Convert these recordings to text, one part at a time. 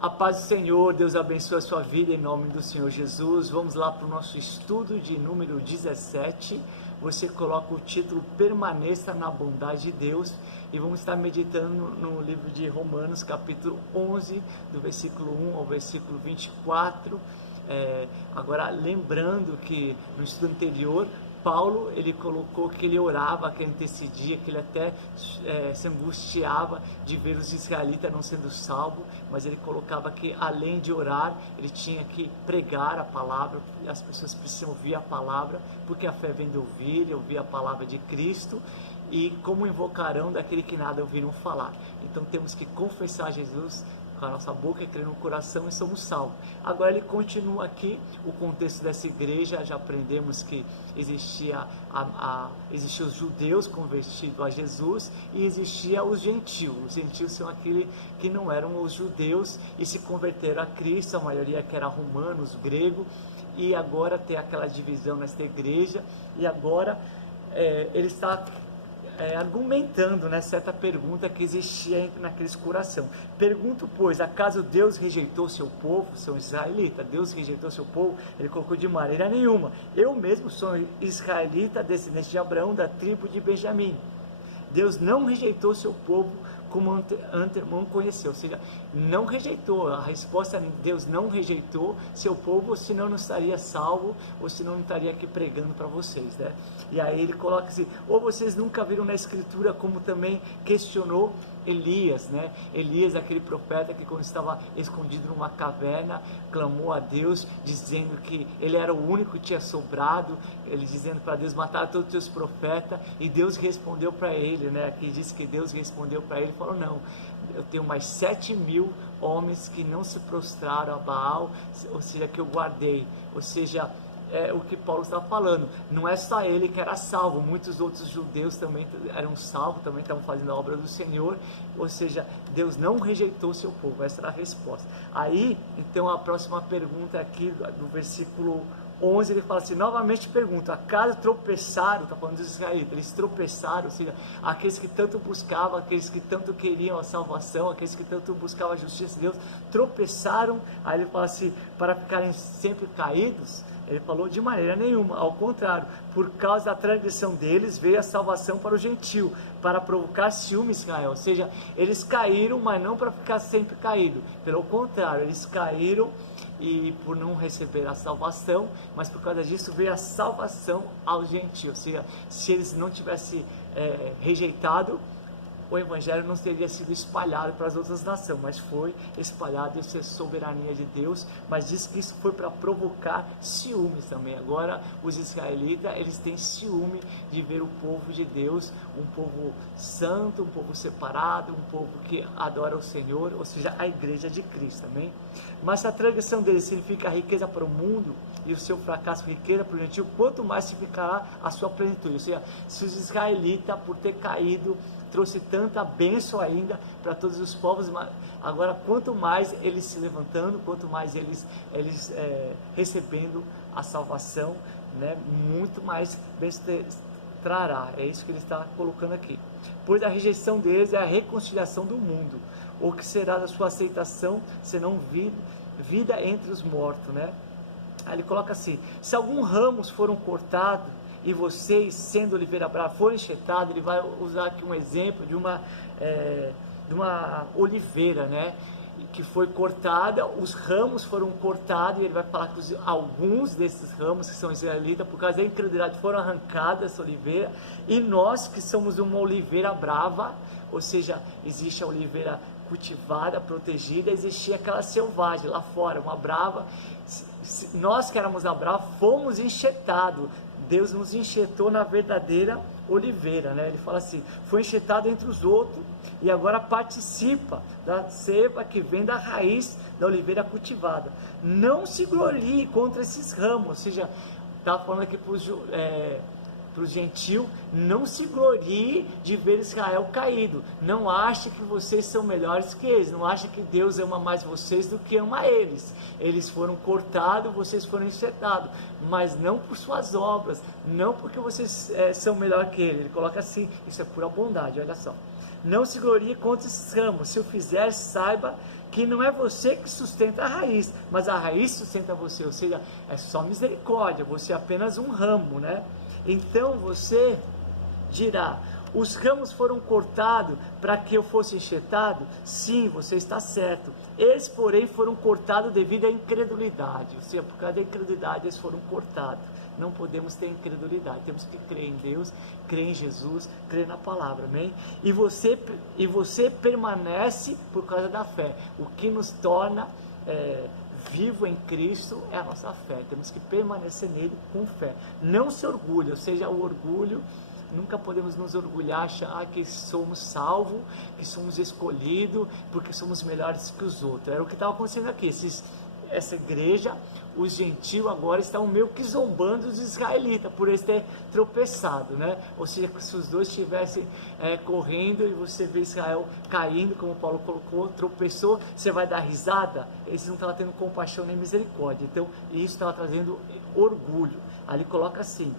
A paz do Senhor, Deus abençoe a sua vida em nome do Senhor Jesus. Vamos lá para o nosso estudo de número 17. Você coloca o título Permaneça na Bondade de Deus e vamos estar meditando no livro de Romanos, capítulo 11, do versículo 1 ao versículo 24. Agora, lembrando que no estudo anterior, Paulo, ele colocou que ele orava, que ele intercedia, que ele até se angustiava de ver os israelitas não sendo salvos, mas ele colocava que além de orar, ele tinha que pregar a palavra, as pessoas precisam ouvir a palavra, porque a fé vem de ouvir, e ouvir a palavra de Cristo, e como invocarão daquele que nada ouviram falar. Então temos que confessar Jesus com a nossa boca e crer no coração e somos salvos. Agora ele continua aqui, o contexto dessa igreja, já aprendemos que existia os judeus convertidos a Jesus e existia os gentios. Os gentios são aqueles que não eram os judeus e se converteram a Cristo, a maioria que era romanos, grego, e agora tem aquela divisão nesta igreja, e agora ele está argumentando, né, certa pergunta que existia naqueles coração. Pergunto, pois, acaso Deus rejeitou seu povo, são israelita? Deus rejeitou seu povo? Ele colocou de maneira nenhuma. Eu mesmo sou israelita, descendente de Abraão, da tribo de Benjamim. Deus não rejeitou seu povo como antemão conheceu, ou seja, não rejeitou. A resposta é: Deus não rejeitou seu povo, senão não estaria salvo, ou senão não estaria aqui pregando para vocês, né? E aí ele coloca assim: ou vocês nunca viram na escritura, como também questionou Elias, né? Elias, aquele profeta que quando estava escondido numa caverna, clamou a Deus, dizendo que ele era o único que tinha sobrado, ele dizendo para Deus matar todos os teus profetas, e Deus respondeu para ele, né? Aqui diz que Deus respondeu para ele, falou: não, eu tenho mais 7.000 homens que não se prostraram a Baal, ou seja, que eu guardei, ou seja, o que Paulo está falando, não é só ele que era salvo, muitos outros judeus também eram salvos, também estavam fazendo a obra do Senhor, ou seja, Deus não rejeitou seu povo. Essa era a resposta. Aí, então, a próxima pergunta aqui, do versículo 11, ele fala assim: novamente pergunto, acaso tropeçaram, está falando dos israelitas, eles tropeçaram, ou seja, aqueles que tanto buscavam, aqueles que tanto queriam a salvação, aqueles que tanto buscavam a justiça de Deus, tropeçaram. Aí ele fala assim: para ficarem sempre caídos? Ele falou: de maneira nenhuma, ao contrário, por causa da transgressão deles veio a salvação para o gentio, para provocar ciúme Israel. Ou seja, eles caíram, mas não para ficar sempre caído, pelo contrário, eles caíram e por não receber a salvação, mas por causa disso veio a salvação aos gentios. Ou seja, se eles não tivessem rejeitado, o evangelho não teria sido espalhado para as outras nações, mas foi espalhado. Isso é soberania de Deus, mas diz que isso foi para provocar ciúmes também. Agora os israelitas, eles têm ciúme de ver o povo de Deus, um povo santo, um povo separado, um povo que adora o Senhor, ou seja, a igreja de Cristo, amém? Mas se a transgressão deles significa riqueza para o mundo, e o seu fracasso riqueza para o gentio, quanto mais significará a sua plenitude. Ou seja, se os israelitas, por ter caído, trouxe tanta bênção ainda para todos os povos, agora quanto mais eles se levantando, quanto mais eles recebendo a salvação, né, muito mais bênção trará. É isso que ele está colocando aqui. Pois a rejeição deles é a reconciliação do mundo, ou que será da sua aceitação, senão vida entre os mortos, né? Aí ele coloca assim: se alguns ramos foram cortados, e vocês, sendo oliveira brava, foram enxertados, ele vai usar aqui um exemplo de uma oliveira, né, que foi cortada, os ramos foram cortados, e ele vai falar que alguns desses ramos que são israelitas, por causa da incredulidade, foram arrancados dessa oliveira, e nós que somos uma oliveira brava, ou seja, existe a oliveira cultivada, protegida, existia aquela selvagem lá fora, uma brava. Nós que éramos a brava, fomos enxertados. Deus nos enxertou na verdadeira oliveira, né? Ele fala assim: foi enxertado entre os outros e agora participa da seiva que vem da raiz da oliveira cultivada. Não se glorie contra esses ramos, ou seja, está falando aqui para os gentios: não se glorie de ver Israel caído, não ache que vocês são melhores que eles, não ache que Deus ama mais vocês do que ama eles. Eles foram cortados, vocês foram enxertados, mas não por suas obras, não porque vocês são melhor que ele. Ele coloca assim: isso é pura bondade, olha só. Não se glorie contra esses ramos, se o fizer, saiba que não é você que sustenta a raiz, mas a raiz sustenta você, ou seja, é só misericórdia, você é apenas um ramo, né? Então você dirá: os ramos foram cortados para que eu fosse enxertado? Sim, você está certo. Eles, porém, foram cortados devido à incredulidade, ou seja, por causa da incredulidade eles foram cortados. Não podemos ter incredulidade, temos que crer em Deus, crer em Jesus, crer na palavra, amém? E você permanece por causa da fé. O que nos torna vivo em Cristo é a nossa fé. Temos que permanecer nele com fé. Não se orgulhe, ou seja, o orgulho, nunca podemos nos orgulhar, achar que somos salvos, que somos escolhidos, porque somos melhores que os outros. Era o que estava acontecendo aqui. Essa igreja, os gentios agora estão meio que zombando dos israelitas por eles terem tropeçado, né? Ou seja, se os dois estivessem correndo e você vê Israel caindo, como Paulo colocou, tropeçou, você vai dar risada? Eles não estavam tendo compaixão nem misericórdia. Então, isso estava trazendo orgulho. Ali coloca assim: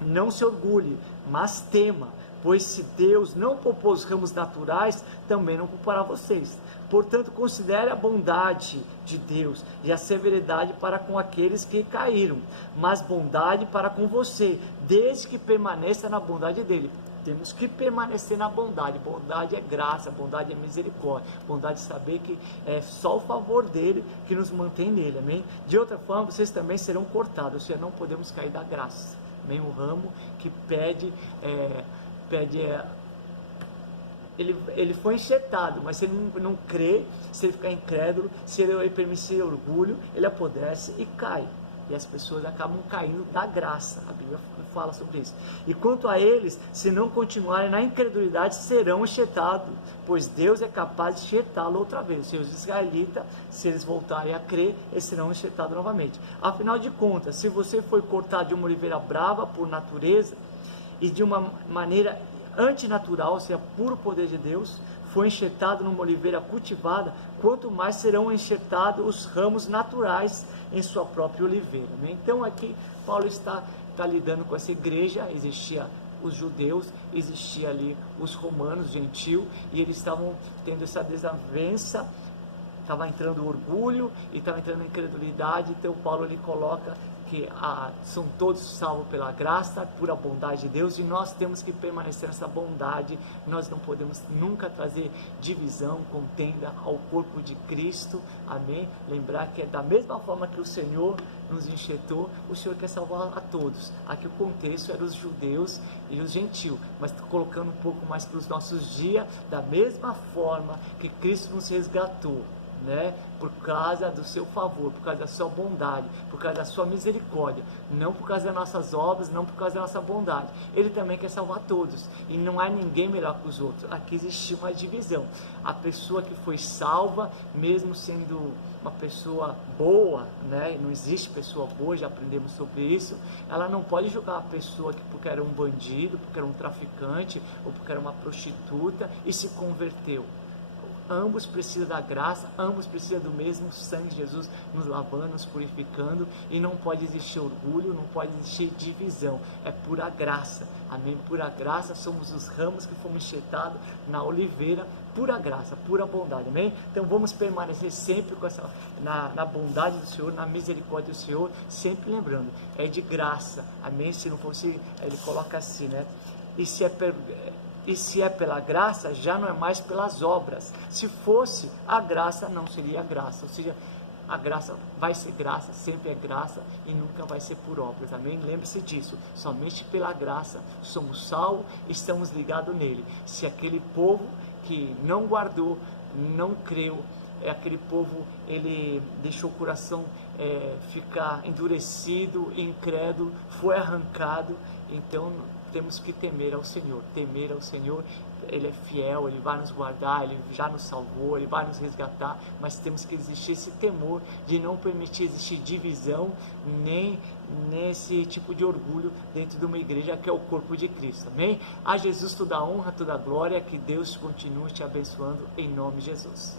não se orgulhe, mas tema, pois se Deus não poupou os ramos naturais, também não poupará vocês. Portanto, considere a bondade de Deus e a severidade para com aqueles que caíram, mas bondade para com você, desde que permaneça na bondade dele. Temos que permanecer na bondade. Bondade é graça, bondade é misericórdia, bondade é saber que é só o favor dele que nos mantém nele, amém? De outra forma, vocês também serão cortados, ou seja, não podemos cair da graça, amém? O ramo que ele foi enxertado, mas se ele não crê, se ele ficar incrédulo, se ele permitir orgulho, ele apodrece e cai. E as pessoas acabam caindo da graça. A Bíblia fala sobre isso. E quanto a eles, se não continuarem na incredulidade, serão enxertados, pois Deus é capaz de enxertá-lo outra vez. Os israelitas, se eles voltarem a crer, eles serão enxertados novamente. Afinal de contas, se você foi cortado de uma oliveira brava por natureza e de uma maneira antinatural, ou seja, puro poder de Deus, foi enxertado numa oliveira cultivada, quanto mais serão enxertados os ramos naturais em sua própria oliveira, né? Então aqui Paulo está lidando com essa igreja. Existia os judeus, existia ali os romanos, gentios, e eles estavam tendo essa desavença, estava entrando orgulho e estava entrando a incredulidade. Então Paulo lhe coloca que são todos salvos pela graça, pura bondade de Deus, e nós temos que permanecer nessa bondade. Nós não podemos nunca trazer divisão, contenda ao corpo de Cristo, amém? Lembrar que é da mesma forma que o Senhor nos enxertou, o Senhor quer salvar a todos. Aqui o contexto era os judeus e os gentios, mas colocando um pouco mais para os nossos dias, da mesma forma que Cristo nos resgatou, né? Por causa do seu favor, por causa da sua bondade, por causa da sua misericórdia, não por causa das nossas obras, não por causa da nossa bondade. Ele também quer salvar todos, e não há ninguém melhor que os outros. Aqui existe uma divisão. A pessoa que foi salva, mesmo sendo uma pessoa boa, né? Não existe pessoa boa, já aprendemos sobre isso. Ela não pode julgar a pessoa que porque era um bandido, porque era um traficante, ou porque era uma prostituta e se converteu. Ambos precisam da graça, ambos precisam do mesmo sangue de Jesus nos lavando, nos purificando, e não pode existir orgulho, não pode existir divisão. É pura graça, amém? Pura graça, somos os ramos que fomos enxertados na oliveira, pura graça, pura bondade, amém? Então vamos permanecer sempre com na bondade do Senhor, na misericórdia do Senhor, sempre lembrando, é de graça, amém? Se não fosse, ele coloca assim, né? E se é pela graça, já não é mais pelas obras. Se fosse, a graça não seria graça. Ou seja, a graça vai ser graça, sempre é graça e nunca vai ser por obras. Amém? Lembre-se disso. Somente pela graça somos salvos, estamos ligados nele. Se aquele povo que não guardou, não creu, aquele povo, ele deixou o coração ficar endurecido, incrédulo, foi arrancado, então temos que temer ao Senhor, Ele é fiel, Ele vai nos guardar, Ele já nos salvou, Ele vai nos resgatar, mas temos que existir esse temor de não permitir existir divisão, nem nesse tipo de orgulho dentro de uma igreja que é o corpo de Cristo, amém? A Jesus toda a honra, toda a glória, que Deus continue te abençoando em nome de Jesus.